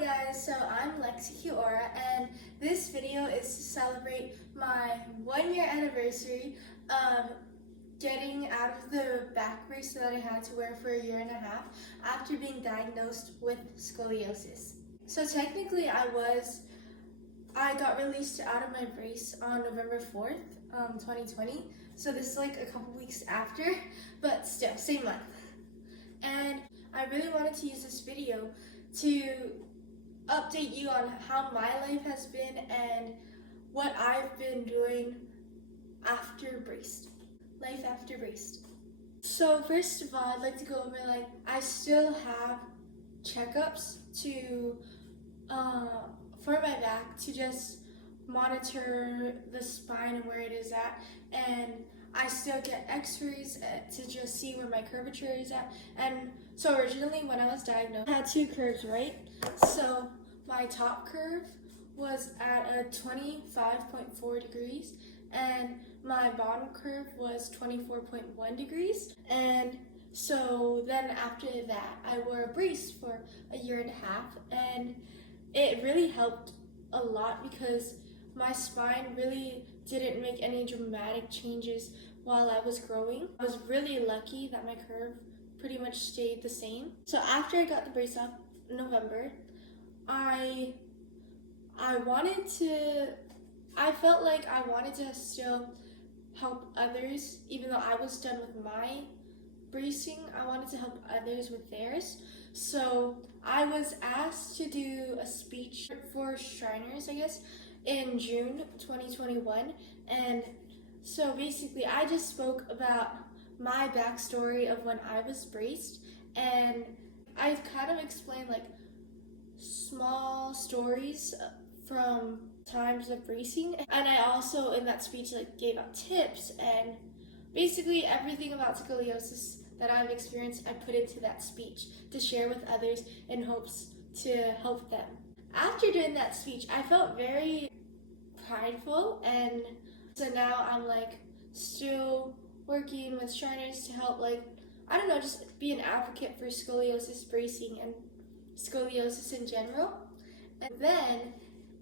guys, so I'm Lexi Kiora, and this video is to celebrate my 1 year anniversary of getting out of the back brace that I had to wear for a year and a half after being diagnosed with scoliosis. So technically I got released out of my brace on November 4th, 2020. So this is like a couple weeks after, but still, same month. And I really wanted to use this video to update you on how my life has been and what I've been doing after braced. Life after braced. So first of all, I'd like to go over I still have checkups to for my back to just monitor the spine and where it is at, and I still get x-rays to just see where my curvature is at. And so originally when I was diagnosed, I had two curves, right? So my top curve was at a 25.4 degrees and my bottom curve was 24.1 degrees. And so then after that, I wore a brace for a year and a half, and it really helped a lot because my spine really didn't make any dramatic changes while I was growing. I was really lucky that my curve pretty much stayed the same. So after I got the brace off in November, I felt like I wanted to still help others. Even though I was done with my bracing, I wanted to help others with theirs. So I was asked to do a speech for Shriners, I guess, in June 2021. And so basically I just spoke about my backstory of when I was braced, and I kind of explained small stories from times of bracing. And I also in that speech gave out tips, and basically everything about scoliosis that I've experienced I put into that speech to share with others in hopes to help them. After doing that speech, I felt very prideful, and so now I'm still working with Shriners to help just be an advocate for scoliosis bracing and scoliosis in general. And then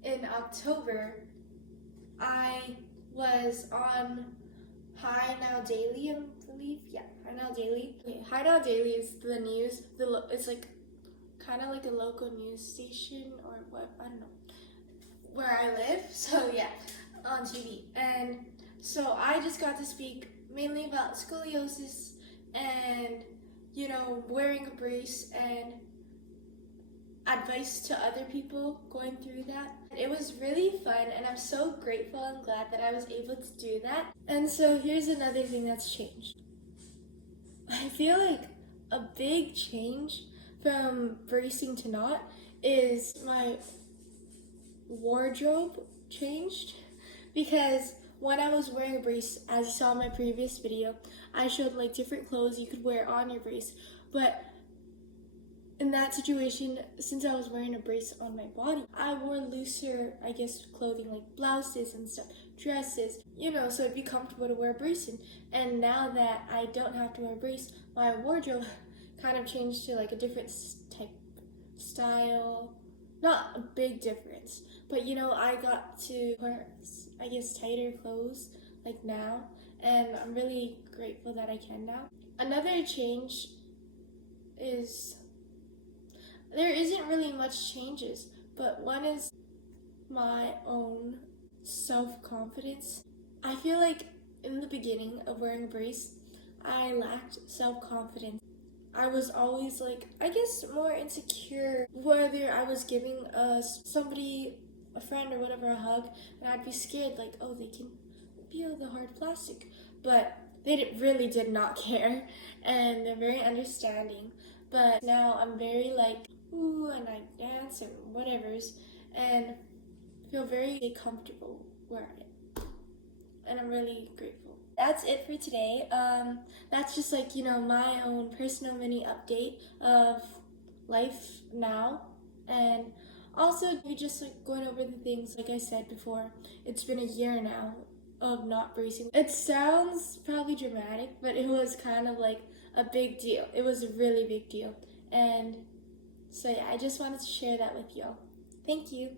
in October, I was on Hi Now Daily, I believe. Yeah, Hi Now Daily. Okay, Hi Now Daily is the news. It's kind of like a local news station or what, I don't know, where I live. So yeah, on TV. And so I just got to speak mainly about scoliosis and, wearing a brace and advice to other people going through that. It was really fun, and I'm so grateful and glad that I was able to do that. And so here's another thing that's changed. I feel like a big change from bracing to not is my wardrobe changed, because when I was wearing a brace, as you saw in my previous video, I showed different clothes you could wear on your brace. But in that situation, since I was wearing a brace on my body, I wore looser, clothing like blouses and stuff, dresses, so it'd be comfortable to wear a brace in. And now that I don't have to wear a brace, my wardrobe kind of changed to a different type style. Not a big difference, but I got to wear, tighter clothes now, and I'm really grateful that I can now. Another change is there isn't really much changes, but one is my own self-confidence. I feel like in the beginning of wearing a brace, I lacked self-confidence. I was always more insecure whether I was giving somebody, a friend or whatever, a hug, and I'd be scared oh, they can feel the hard plastic. But they really did not care, and they're very understanding. But now I'm very ooh, and I dance and whatever's, and feel very comfortable wearing it. And I'm really grateful. That's it for today. That's just my own personal mini update of life now. And also we just going over the things I said before. It's been a year now of not bracing. It sounds probably dramatic, but it was kind of a big deal. It was a really big deal. And So yeah, I just wanted to share that with you all. Thank you.